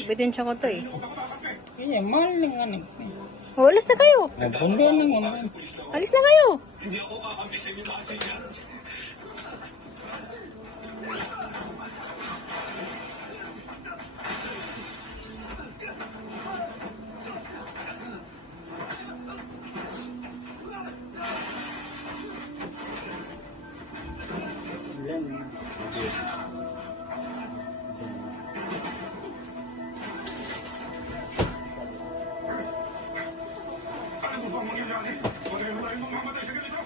Ebidensya ko to eh. Kaya, mahal ng anak. O, alis na kayo. Napundo ng anak. Alis na kayo. Ano ba mangyayari? Pareho tayong mamamatay sa ganito.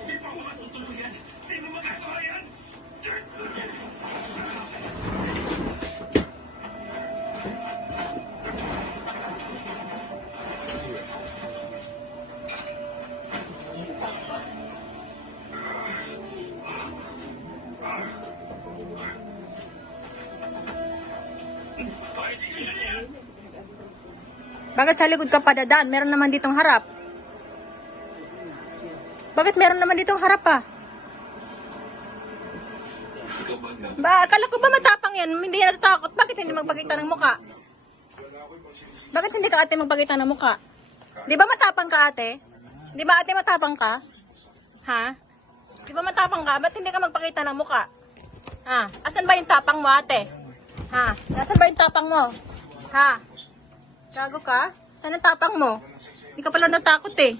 Hindi pa ako matutuluyan. Hindi mo magagawa yan. Bakit sa likod ka pa dadaan? Meron naman ditong harap. Bakit meron naman ditong harap pa? Akala ko ba matapang yan? Hindi yan natatakot. Bakit hindi magpakita ng muka? Bakit hindi ka ate magpakita ng muka? Di ba matapang ka ate? Di ba ate matapang ka? Ha? Di ba matapang ka? Ba't hindi ka magpakita ng muka? Ha? Asan ba yung tapang mo ate? Ha? Asan ba yung tapang mo? Ha? Gago ka? Saan ang tapang mo? Hindi ka pala natakot eh.